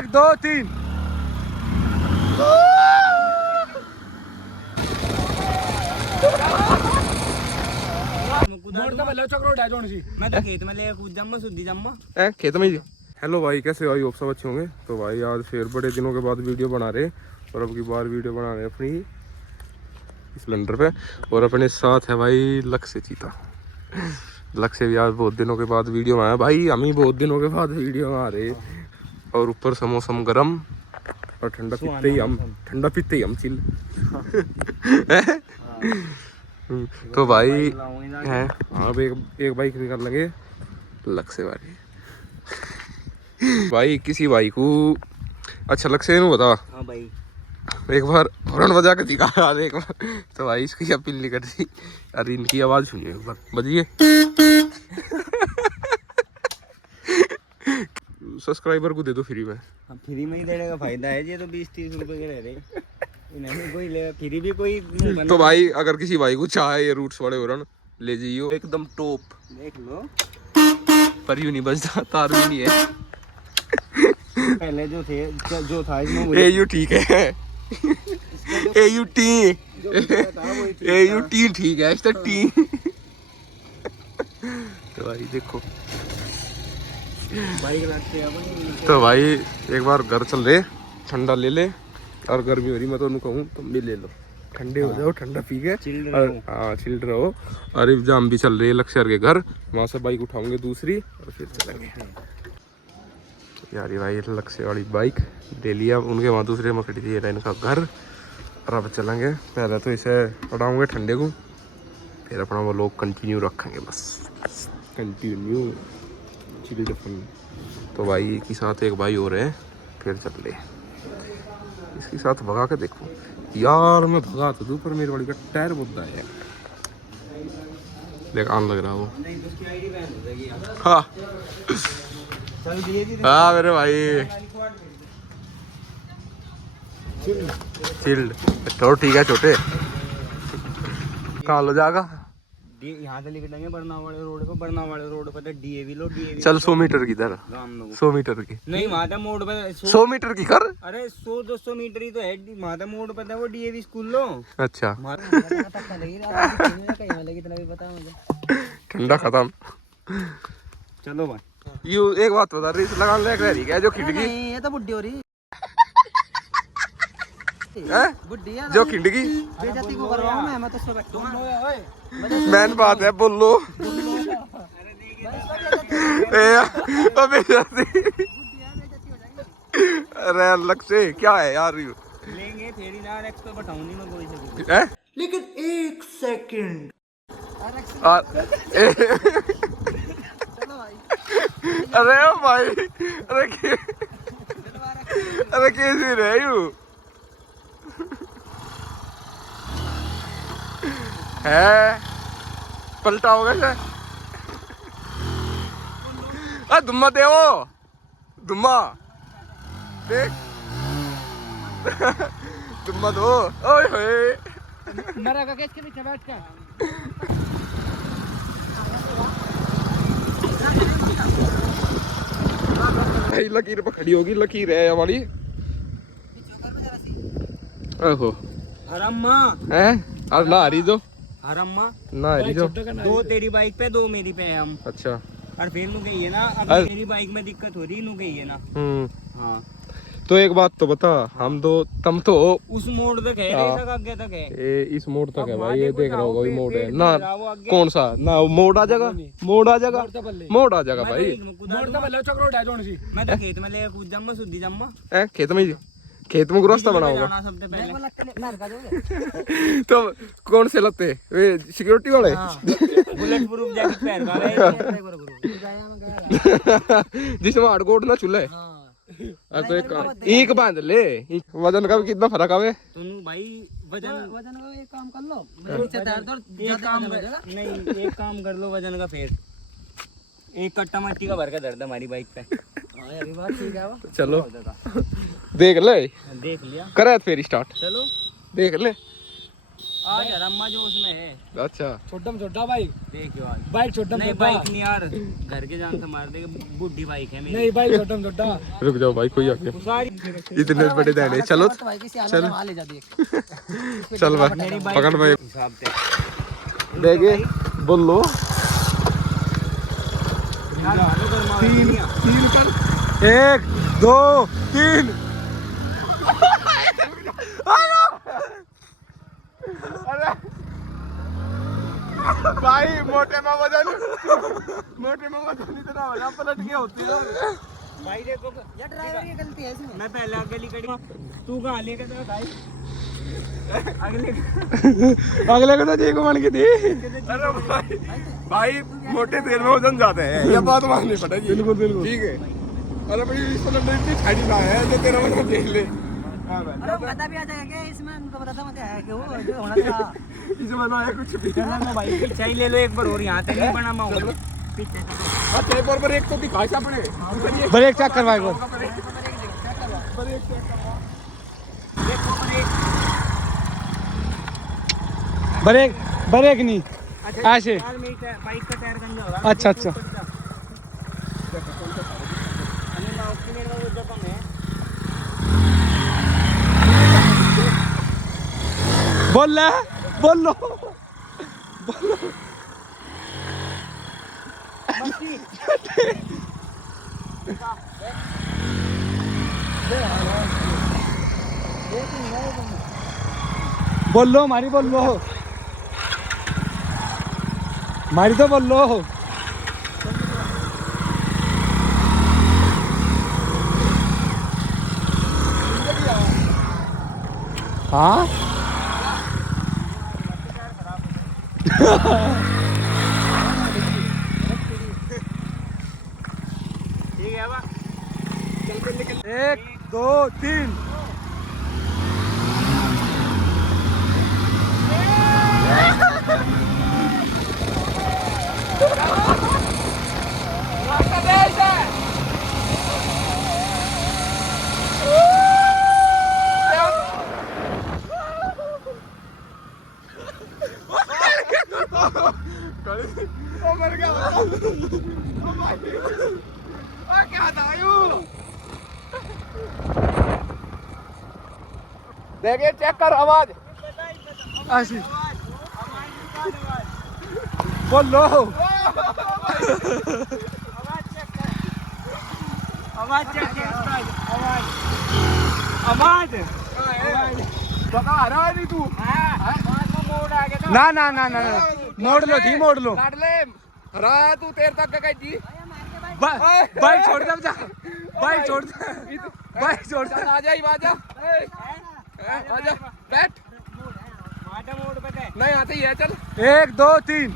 1 2 3 खेत में ही। हेलो भाई, कैसे भाई आप सब अच्छे होंगे। तो भाई आज फिर बड़े दिनों के बाद वीडियो बना रहे और अब की बार वीडियो बना रहे अपनी स्प्लेंडर पे। और अपने साथ है भाई लक्ष्य चीता। लक्ष्य भी आज बहुत दिनों के बाद वीडियो में आया भाई। हम ही बहुत दिनों के बाद वीडियो में आ रहे और ऊपर से मौसम गर्म और ठंडा पीते ही हम चिल। तो भाई है अब एक बाइक निकाल लगे लक्ष्य वाली। भाई किसी भाई को अच्छा लक्ष्य नहीं बता। हाँ भाई एक बार हॉर्न बजा के दिखा यार एक बार। तो भाई इसकी अपील नहीं करती। अरे इनकी आवाज सुनिए एक बार, बजिए। सब्सक्राइबर को दे दो फ्री में। फ्री में ही देने का फायदा है। ये तो 20-30 रुपए के रह रहे नहीं कोई ले फ्री भी कोई। तो भाई अगर किसी भाई को चाहे ये रूट्स वाले हॉर्न ले जाइयो एकदम टॉप। देख लो पर यूं नहीं बजता, तार भी नहीं है। पहले जो था इसमें ए यू ठीक है। ए यू टी ठीक है इसका टी। तो भाई देखो बाइक रखते हैं। तो भाई एक बार घर चल रहे ठंडा ले ले और गर्मी हो रही मैं तो कहूँ तुम भी ले लो, ठंडे हो जाओ, ठंडा पी के हाँ चिल रहो। और एग्जाम भी चल रही है लक्ष्य के घर, वहाँ से बाइक उठाऊंगे दूसरी और फिर चलेंगे यार। ये भाई लक्ष्य वाली बाइक ले लिया उनके वहाँ दूसरे में खड़ी थी इनका घर। और अब चलेंगे, पहले तो इसे उड़ाऊंगे ठंडे को, फिर अपना वो लोग कंटिन्यू रखेंगे बस कंटिन्यू चिल्ड फन। तो भाई के साथ एक भाई हो रहे हैं, फिर चल रहे इसके साथ भगा के देखो यार। मैं भगा तो दूं पर मेरी गाड़ी का टायर बुद्धा है देख आन लग रहा वो। हाँ हाँ मेरे भाई चिल्ड तो ठीक है छोटे। कहाँ लो जाएगा यहाँ से निकलेंगे बरनावाड़े रोड पर डीएवी लो डीएवी। चल 100 मीटर की इधर 100 मीटर की नहीं वहाँ मोड़ पे 100 मीटर की कर। अरे 100-200 मीटर ही तो है वहाँ मोड़ पे वो डीएवी स्कूल लो। अच्छा ठंडा खत्म। चलो भाई यू एक बात बता रही लगान ले रही क्या जो खिड़की ये तो बुड्ढी हो रही बुड्ढी है जो खिड़की बेइज्जती को करवाऊं मैं तो सब बैठूंगा। मैन बात है बोल लो। अरे लक्ष्य क्या है यार यू लेंगे थेरी ना एक्स पे बैठाऊंगी मैं कोई से लेकिन 1 सेकंड अरे भाई अरे कैसी रहे यू है पलटा होगा क्या। अरे दुम्मा दे वो दुम्मा देख दुम्मा दो ओए होए मेरा का केस के पीछे बैठ के भाई लकीर पर खड़ी होगी लकीर है हमारी। ओहो अरम्मा है आज ना हरी जो अरम्मा ना हरी जो 2 तेरी बाइक पे 2 मेरी पे है हम। अच्छा और फिर नु गई है ना अब मेरी बाइक में दिक्कत हो रही नु गई है ना। हाँ तो एक बात तो बता हम दो तुम तो उस मोड़ तक है रेसा आगे तक है ये इस मोड़ तक है भाई। ये देख रहा होगा ये मोड़ है ना कौन सा ना मोड़ आ जाएगा मोड़ आ जाएगा भाई मैं तो खेत में ले कूद जाऊंगा सुधी जाऊंगा खेत में रास्ता बनाओगा। तो कौन से लगते वे सिक्योरिटी वाले बुलेट प्रूफ जैकेट पहन जिसमें हार्डकोट ना चूल्हे। तो एक बांध ले वजन का कितना फर्क आवे भाई वजन का एक काम कर लो एक काम कर लो वजन का फिर एक कट्टा मट्टी का भर का दर्द हमारी बाइक पे। अभी बात ठीक है चलो देख ले देख लिया करे फिर स्टार्ट चलो देख ले आ गया अम्मा जो उसमें है। अच्छा छोटा में छोटा बाइक देखियो आज बाइक छोटा में नहीं छोटा बाइक नहीं यार घर के जान से मार देगा बुढ़ी बाइक है मेरी नहीं बाइक छोटा में छोटा रुक जाओ भाई कोई आ गया सारी इतने बड़े दाने चलो चल ले जा देख चल मेरी भाई बाइक पकड़ भाई हिसाब से देगे बोल लो यार मानो कर मार 3 कर 1 2 3 अरे भाई मोटे में वजन इतना वजन पलट गया होती है भाई देखो यार ड्राइवर की गलती है इसमें मैं पहले गली कड़ी तू कहाँ लेकर था भाई अगले को तो जी को मान के दी अरे भाई मोटे तेल में वजन ज्यादा है ये बात माननी पड़ेगी बिल्कुल बिल्कुल ठीक है अरे भाई इस सिलेंडर की छाड़ी ना है जो तेरा वजन देख ले अरे पता भी आ जाएगा क्या इसमें उनको पता था मुझे है कि वो जो होना था इसमें ना है कुछ भी ना भाई पीछे ही ले लो एक बार और यहाँ तक नहीं बना मैं पीछे अच्छा एक बार एक तो दिखा अपने ब्रेक चेक करवा एक बार देखो ब्रेक ब्रेक नहीं अच्छा ऐसे यार मेरी बाइक का टायर गंदा होगा अच्छा अच्छा अरे ना उसके लिए वो जगह में बोल ले बोल लो बोल लो मारी बोल लो मारी तो बोल लो हाँ ठीक है बा 1 2 3 देखे चेक कर आवाज ऐसी बोल लो आवाज चेक कर आवाज बता रहा है तू मोड़ आ गया ना ना ना ना मोड़ लो थी मोड़ लो काट ले रहा तू तेर तक का जी बाइक छोड़ दे जा बाइक छोड़ दे बाइक छोड़ दे आ जा आजा आजा बैठ माटा मोड़ पे है नहीं आते ही है चल 1 2 3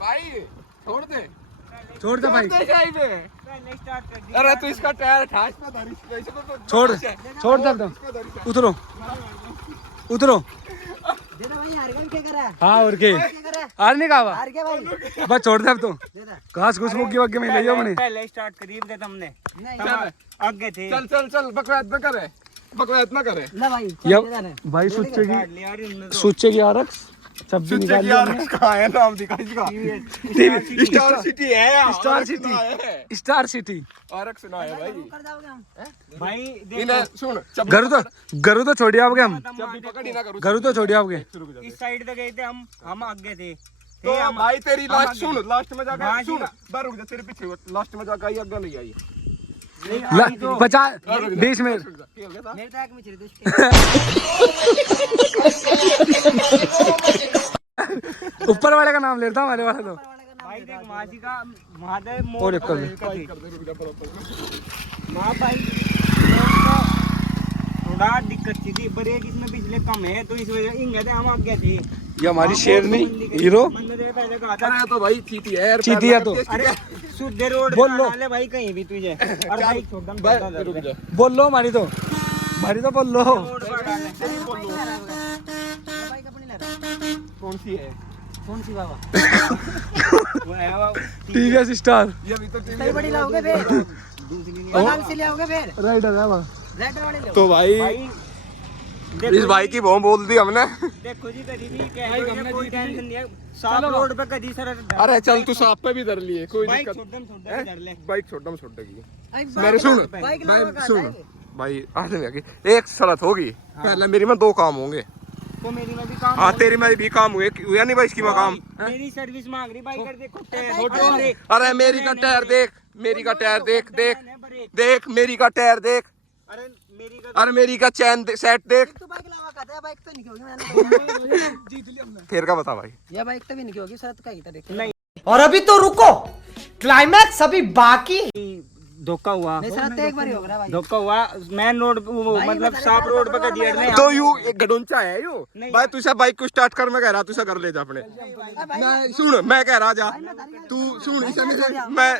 भाई छोड़ दे छोड़ दे भाई पहले स्टार्ट कर दी अरे तू इसका टायर ठास पे धरी वैसे तो छोड़ छोड़ दे एकदम उतरो उतरो हाँ और के हार नहीं कहा बस छोड़ दे अब तो घास घुस मुक्की वक्की में ले जाओ मैंने पहले स्टार्ट करी थे तुमने चल आगे थे चल चल चल बकवास न करे बकवास न करे ये भाई सुच्चे की आरक्स छब्बी निकाल लिया हमने। कहाँ है नाम दिखा इसका स्टार सिटी है यार स्टार सिटी स्टार सिटी आरक सुना है भाई भाई इन्हें देखो सुन गरु तो छोड़िए आपके हम जब पकड़ी ना करूँ गरु तो छोड़िए आपके इस साइड तक गए थे हम आगे थे तो भाई तेरी लास्ट सुन लास्ट में जाकर हाँ, सुन बार रुक जा तेरे पीछे लास्ट में जाकर आई आगे नहीं आई 50 मिनट मेरे तक में चले ऊपर वाले का नाम लेता हूँ हमारे वाले तो भाई देख मासी का महादेव और मोड़ एक कर ले। माँ भाई थोड़ा दिक्कत थी ब्रेक इसमें पिछले कम है तो इस वजह इंगे थे हम आगे थे ये हमारी शेरनी हीरो। मैंने तेरे पहले कहा था। अरे तो भाई चीती है यार, चीती है तो अरे शुद्ध रोड बोल लो। ले भाई कहीं भी तुझे। और भाई छोड़म रुक जा। बोल लो मारी तो बोल लो। रोड पर डालने। बाइक अपनी ले रहा कौन सी है? कौन सी बाबा? वो है वो टीवीएस स्टार ये अभी तो सही बड़ी लाओगे फिर? दूसरी नहीं। बंगाल से ले आओगे फिर? राइडर है वहाँ। रेड वाले ले आओ। तो भाई भाई इस भाई की बहुत बोल दी हमने। देखो जी कभी भी कह कोई टेंशन नहीं है। साफ रोड पे कभी सर अरे चल तू सांप पे भी धर लिए, कोई बाइक दिक्कत। छोड़ डर ले। बाइक छोड़म छोड़ देगी। आई मेरे सुन बाइक मैं लाओगे सुन कहाँ भाई आज नहीं आगे एक शरत होगी। पहले मेरी में 2 काम होंगे। तो मेरी में भी काम हाँ तेरी में भी काम हुए हुआ नहीं भाई इसकी में काम। मेरी सर्विस मांग रही बाइक कर देखो टायर अरे मेरी का टायर देख, मेरी का टायर देख देख देख, मेरी का टायर देख, अरे मेरी का अरे मेरी का चैन सेट देख। तो बाइक लावा कहता है, बाइक तो नहीं होगी मैंने जीत लिया हमने। फिर का बता भाई। ये बाइक तो भी नहीं होगी, शरत का ही था देख। नहीं और अभी तो रुको, क्लाइमैक्स अभी बाकी। धोखा हुआ नहीं शरत तो एक बार ही होगा भाई। धोखा हुआ मेन रोड मतलब साफ रोड पे कदी अड़ने तो यू एक गडुंचा है यू नहीं। भाई, तुझे बाइक को स्टार्ट कर, मैं कह रहा तुझे कर ले जा अपने। मैं सुन, मैं कह रहा जा तू सुन इसे मैं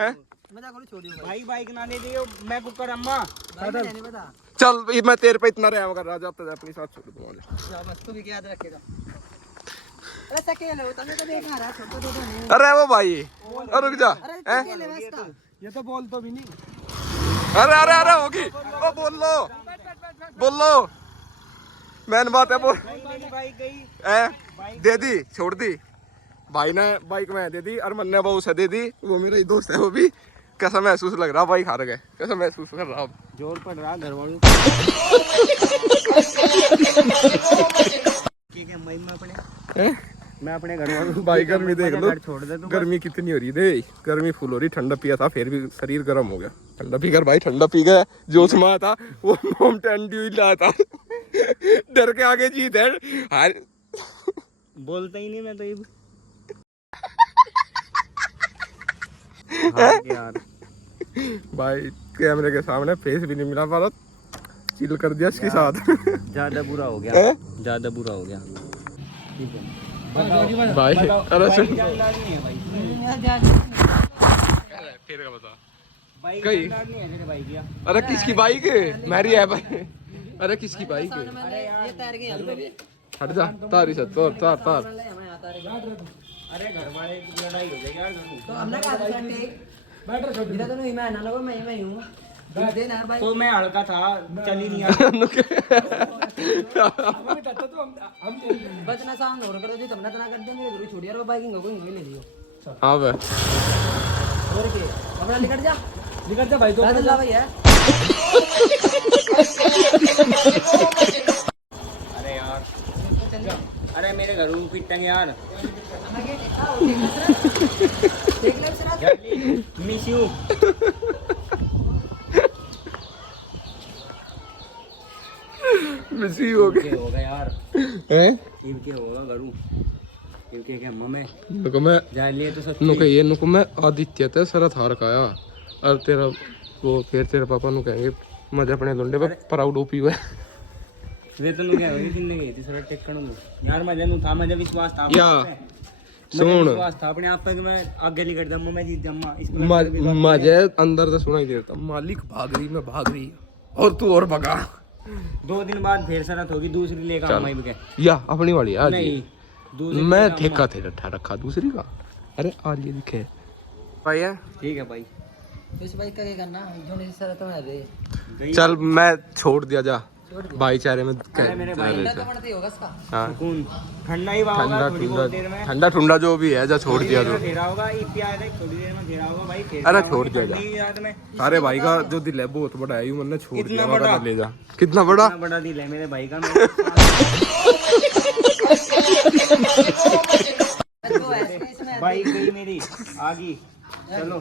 हैं? मजा करो छोड़ियो भाई। भाई बाइक ना ले दियो मैं कुकर अम्मा भाई मुझे नहीं पता। चल ये मैं तेरे पे इतना रहा कर रहा जाता अपनी साथ छोड़ दूंगा। जा बस तू भी याद रखेगा। अरे सकेले हो तने तो देखा रहा, छोड़ तो दो नहीं। अरे वो भाई अरे रुक जा। अरे हैं? सकेले बस का। ये तो बोल तो भी नहीं। अरे अरे अरे होगी ओ बोल लो मैन बात है बोल। मेरी बाइक गई ए दे दी, छोड़ दी भाई ने बाइक में दे दी और मन्ने बहु से दे दी। वो मेरा ही दोस्त है, वो भी कैसा महसूस लग रहा, बाइक हार गए कैसा महसूस कर रहा अब। जोर पड़ रहा घर वालों मैं अपने घर वालों भाई गर्मी देख लो, छोड़ दे तू गर्मी कितनी हो रही है, गर्मी फुल हो रही। ठंडा पिया था फिर भी शरीर गर्म हो गया। ठंडा पी कर भाई, ठंडा पी गया जोश में था वो माउंटेन ड्यू लाया था। डर के आगे जीत है हार। बोलता ही नहीं मैं तो ये यार भाई कैमरे के सामने फेस भी नहीं मिला पारा, चिल कर दिया इसके साथ। ज्यादा बुरा हो गया, ज्यादा बुरा हो गया। ठीक है भाई अरे सुन जानदार नहीं है भाई, फिर का बता बाइक कहीं? जानदार नहीं है तेरे भाई की। अरे किसकी बाइक है? मेरी है भाई। अरे किसकी बाइक है? ये तैर गए हम लोग। हट जा तारी से तार तार तार। अरे घर वाले की लड़ाई हो जाएगी यार। तो हमने कहा था बैटर छोड़ दिया तो नहीं, मैं ना लगो मैं ही हूं। दे ना भाई। तो मैं हल्का था चल ही नहीं आया। बचना सामने और करो जो तुमने तना कर दिया मेरे गुरु छोड़ यार, बाइकिंग हो कोई ले लियो। हाँ भाई और के अपना निकट जा भाई तो दादा ला भैया। अरे यार अरे मेरे घर में पिटेंगे यार। देख ले सर मिस यू। मिसी हो गए क्या होगा यार, हैं? इब क्या होगा करूं, इब क्या क्या मम्मी नुको मैं जान लिए तो सच नुको ये नुको मैं आदित्य ते सरत हार काया और तेरा वो फिर तेरे पापा नु कहेंगे मजे अपने लुंडे पे प्राउड ओपी हुए। वे तो क्या होगी किन्ने गई थी सर टेक करूं यार। मजा नु था, मजा विश्वास था या सुन विश्वास था अपने आप पे कि मैं आगे निकल जाऊंगा, मैं जीत जाऊंगा। इस मजे अंदर से सुनाई देता मालिक भाग रही, मैं भाग रही और तू और भगा। 2 दिन बाद फिर शरत होगी दूसरी लेकर आऊंगा इब के। या अपनी वाली आज नहीं दूसरी मैं लेकर ठेका थे रखा रखा दूसरी का। अरे आज ये दिखे भाई है। ठीक है भाई इस बाइक का क्या करना जो नहीं सर तो मैं रे चल मैं छोड़ दिया जा भाईचारे में अरे मेरे भाई तो मरते ही होगा इसका। हाँ सुकून ठंडा ही होगा ठंडा थोड़ी बहुत देर में। ठंडा ठंडा जो भी है जा छोड़ दिया तो। फेरा होगा इत्यादि थोड़ी देर में फेरा होगा भाई। फिर अरे से छोड़ आऊंगा दिया ठंडी याद में। अरे भाई का जो दिल है बहुत बड़ा है, यूं मैंने छोड़ कितना दिया बड़ा? मगर ले जा। कितना बड़ा? इतना बड़ा दिल है मेरे भाई का। तो ऐसे इसमें बाइक गई मेरी आगी। चलो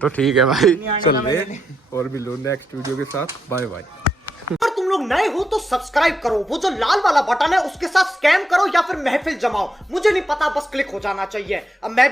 तो ठीक है भाई नहीं आने चल का ले मैंने। और भी लो नेक्स्ट वीडियो के साथ। Bye bye. अगर तुम लोग नए हो तो सब्सक्राइब करो, वो जो लाल वाला बटन है उसके साथ स्कैम करो या फिर महफिल जमाओ, मुझे नहीं पता, बस क्लिक हो जाना चाहिए। अब मैं भी